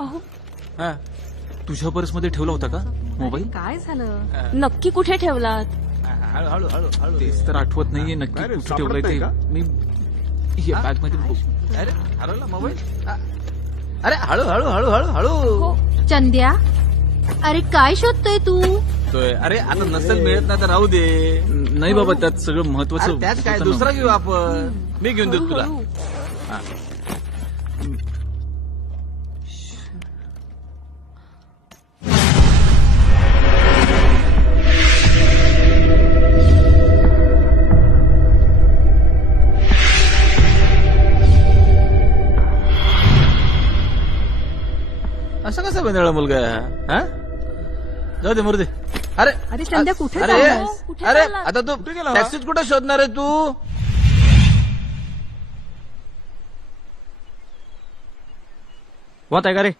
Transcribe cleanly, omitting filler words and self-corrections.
अहो हा, तुझ्या पर्समध्ये ठेवला होता का मोबाईल? काय झालं? नक्की कुठे ठेवलात? हळू हळू हळू हळू. तेच तर आठवत नाहीये नक्की कुठे ठेवलाय ते. मी बॅग मध्ये. अरे हरवला मोबाईल. अरे हळू हळू हळू हळू हळू. चंद्या, अरे काय शोधतोय तू? अरे आता नसेल मिळत ना तर राहू दे. नाही बाबा, त्यात सगळं महत्वाचं. त्यात काय, दुसरा घेऊ आपण. मी घेऊन देतो तुला. असं कसं बेंदळा मुलगा हा? जाऊ दे मरू दे. अरे अरे संध्या कुठे अरे चाललास? कुठे अरे चाललास? आता तू टॅक्सीत कुठे शोधणार आहे तू? होत आहे का रे?